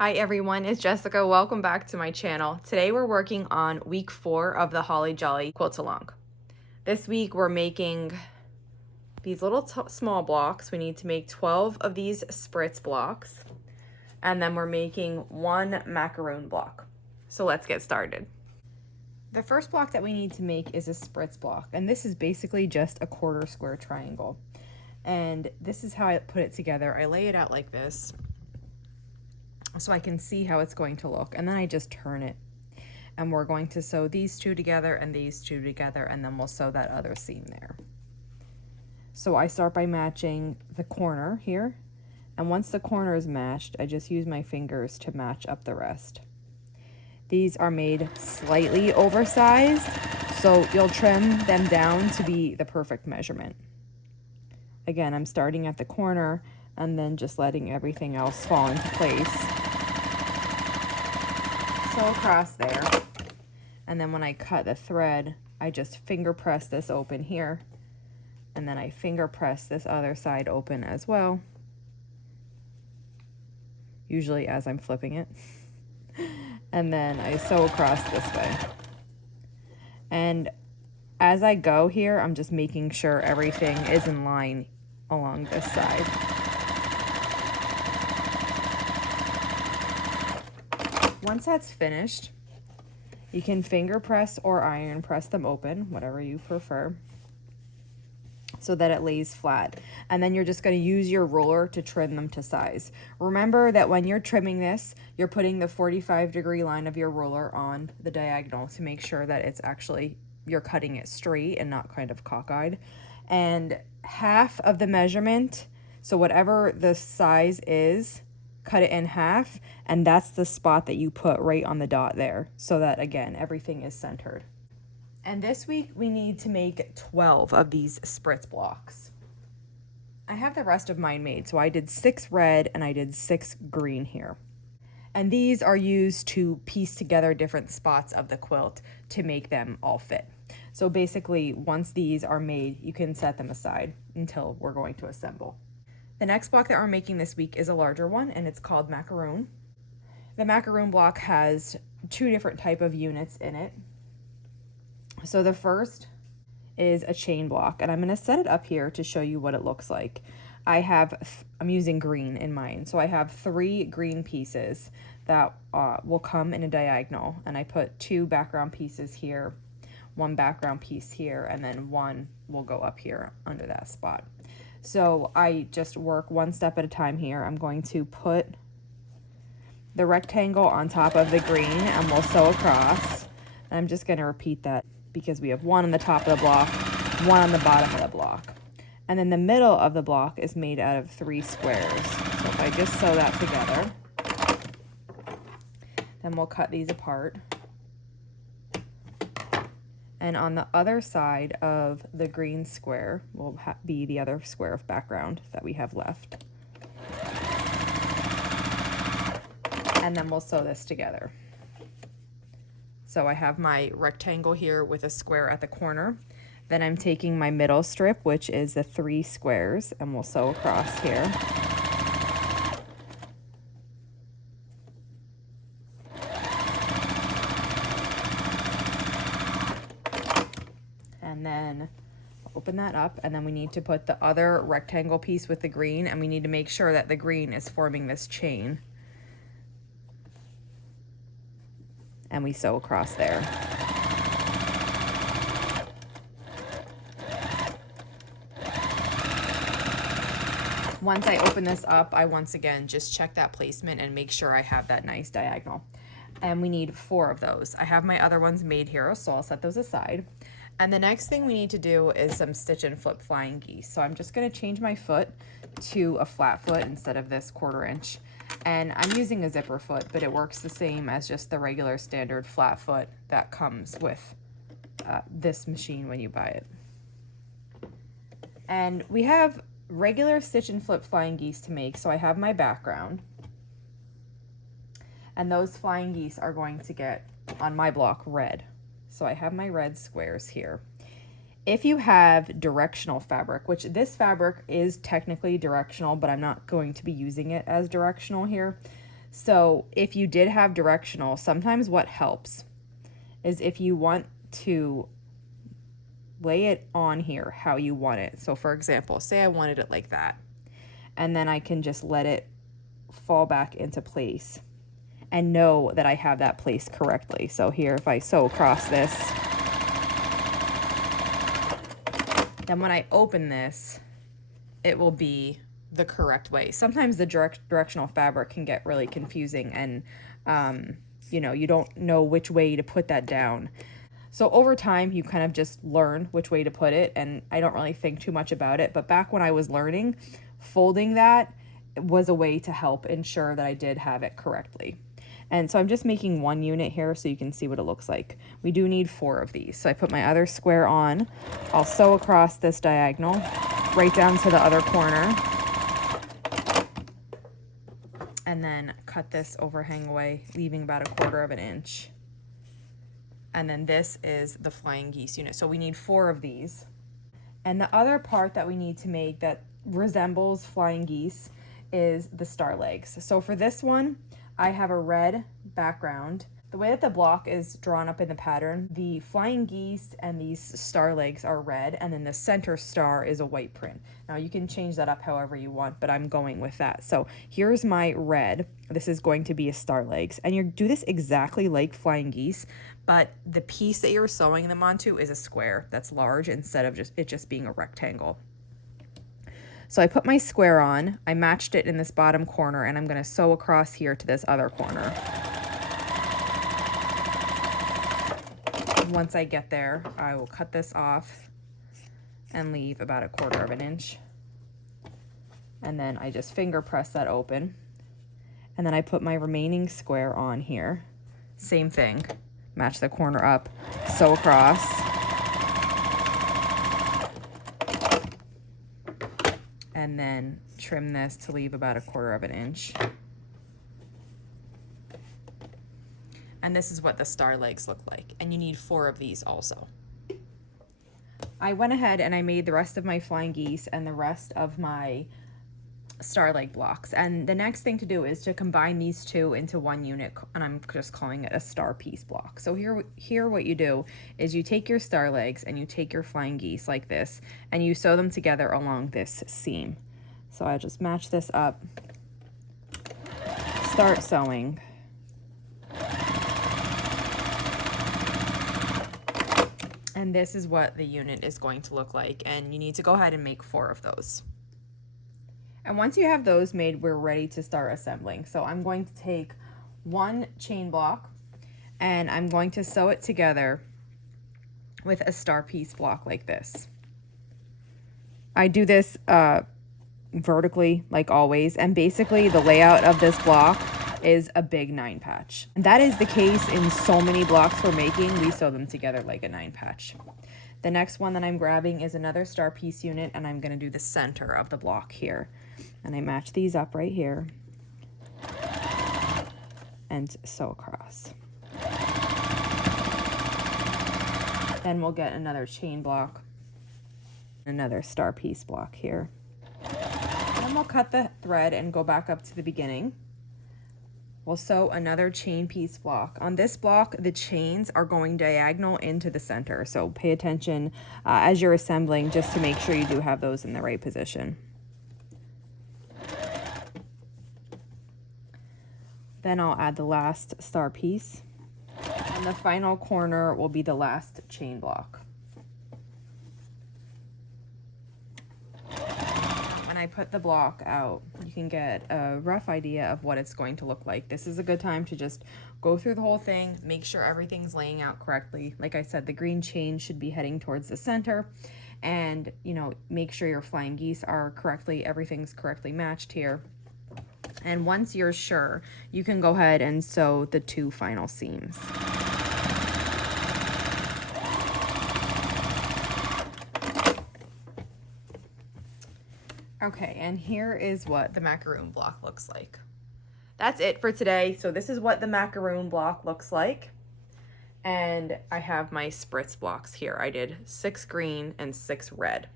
Hi everyone, it's Jessica. Welcome back to my channel. Today we're working on week 4 of the Holly Jolly Quilt Along. This week we're making these little small blocks. We need to make 12 of these Spritz blocks, and then we're making 1 Macaroon block. So let's get started. The first block that we need to make is a Spritz block, and this is basically just a quarter square triangle. And this is how I put it together. I lay it out like this, so I can see how it's going to look, and then I just turn it, and we're going to sew these two together and these two together, and then we'll sew that other seam there. So I start by matching the corner here, and once the corner is matched, I just use my fingers to match up the rest. These are made slightly oversized, so you'll trim them down to be the perfect measurement. Again, I'm starting at the corner and then just letting everything else fall into place. Sew across there, and then when I cut the thread, I just finger press this open here, and then I finger press this other side open as well, usually as I'm flipping it, and then I sew across this way. And as I go here, I'm just making sure everything is in line along this side. Once that's finished, you can finger press or iron press them open, whatever you prefer, so that it lays flat. And then you're just going to use your ruler to trim them to size. Remember that when you're trimming this, you're putting the 45-degree line of your ruler on the diagonal to make sure that it's actually, you're cutting it straight and not kind of cockeyed. And half of the measurement, so whatever the size is, cut it in half, and that's the spot that you put right on the dot there, so that again everything is centered. And this week we need to make 12 of these Spritz blocks. I have the rest of mine made, so I did 6 red and I did 6 green here, and these are used to piece together different spots of the quilt to make them all fit. So basically, once these are made, you can set them aside until we're going to assemble. The next block that we're making this week is a larger one, and it's called Macaroon. The Macaroon block has 2 different type of units in it. So the first is a chain block, and I'm going to set it up here to show you what it looks like. I'm using green in mine, so I have 3 green pieces that will come in a diagonal, and I put 2 background pieces here, 1 background piece here, and then 1 will go up here under that spot. So I just work 1 step at a time here. I'm going to put the rectangle on top of the green, and we'll sew across. And I'm just going to repeat that because we have 1 on the top of the block, 1 on the bottom of the block. And then the middle of the block is made out of 3 squares. So if I just sew that together, then we'll cut these apart. And on the other side of the green square will be the other square of background that we have left. And then we'll sew this together. So I have my rectangle here with a square at the corner. Then I'm taking my middle strip, which is the 3 squares, and we'll sew across here. And then open that up, and then we need to put the other rectangle piece with the green, and we need to make sure that the green is forming this chain. And we sew across there. Once I open this up, I once again just check that placement and make sure I have that nice diagonal. And we need 4 of those. I have my other ones made here, so I'll set those aside. And the next thing we need to do is some stitch and flip flying geese. So I'm just going to change my foot to a flat foot instead of this 1/4 inch. And I'm using a zipper foot, but it works the same as just the regular standard flat foot that comes with this machine when you buy it. And we have regular stitch and flip flying geese to make, so I have my background. And those flying geese are going to get, on my block, red. So I have my red squares here. If you have directional fabric, which this fabric is technically directional, but I'm not going to be using it as directional here. So if you did have directional, sometimes what helps is if you want to lay it on here how you want it. So for example, say I wanted it like that, and then I can just let it fall back into place and know that I have that placed correctly. So here, if I sew across this, then when I open this, it will be the correct way. Sometimes the directional fabric can get really confusing, and you know, you don't know which way to put that down. So over time, you kind of just learn which way to put it, and I don't really think too much about it. But back when I was learning, folding that was a way to help ensure that I did have it correctly. And so I'm just making one unit here so you can see what it looks like. We do need 4 of these. So I put my other square on. I'll sew across this diagonal right down to the other corner. And then cut this overhang away, leaving about 1/4 inch. And then this is the flying geese unit. So we need 4 of these. And the other part that we need to make that resembles flying geese is the star legs. So for this one, I have a red background. The way that the block is drawn up in the pattern, the flying geese and these star legs are red, and then the center star is a white print. Now you can change that up however you want, but I'm going with that. So here's my red. This is going to be a star legs, and you do this exactly like flying geese, but the piece that you're sewing them onto is a square that's large instead of it just being a rectangle. So I put my square on, I matched it in this bottom corner, and I'm gonna sew across here to this other corner. Once I get there, I will cut this off and leave about 1/4 inch. And then I just finger press that open. And then I put my remaining square on here. Same thing, match the corner up, sew across. And then trim this to leave about 1/4 inch. And this is what the star legs look like. And you need 4 of these also. I went ahead and I made the rest of my flying geese and the rest of my star leg blocks. And the next thing to do is to combine these 2 into one unit, and I'm just calling it a star piece block. So here what you do is you take your star legs and you take your flying geese like this, and you sew them together along this seam. So I just match this up, start sewing. And this is what the unit is going to look like, and you need to go ahead and make 4 of those. And once you have those made, we're ready to start assembling. So I'm going to take 1 chain block and I'm going to sew it together with a star piece block like this. I do this vertically like always, and basically the layout of this block is a big 9 patch. And that is the case in so many blocks we're making. We sew them together like a 9 patch. The next one that I'm grabbing is another star piece unit, and I'm going to do the center of the block here. And I match these up right here and sew across. Then we'll get another chain block, another star piece block here. Then we'll cut the thread and go back up to the beginning. We'll sew another chain piece block. On this block, the chains are going diagonal into the center, so pay attention as you're assembling just to make sure you do have those in the right position. Then I'll add the last star piece, and the final corner will be the last chain block. When I put the block out, you can get a rough idea of what it's going to look like. This is a good time to just go through the whole thing, make sure everything's laying out correctly. Like I said, the green chain should be heading towards the center, and make sure your flying geese are everything's correctly matched here. And once you're sure, you can go ahead and sew the 2 final seams. Okay, and here is what the macaroon block looks like. That's it for today. So this is what the macaroon block looks like. And I have my spritz blocks here. I did 6 green and 6 red.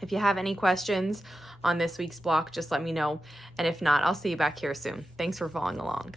If you have any questions on this week's block, just let me know. And if not, I'll see you back here soon. Thanks for following along.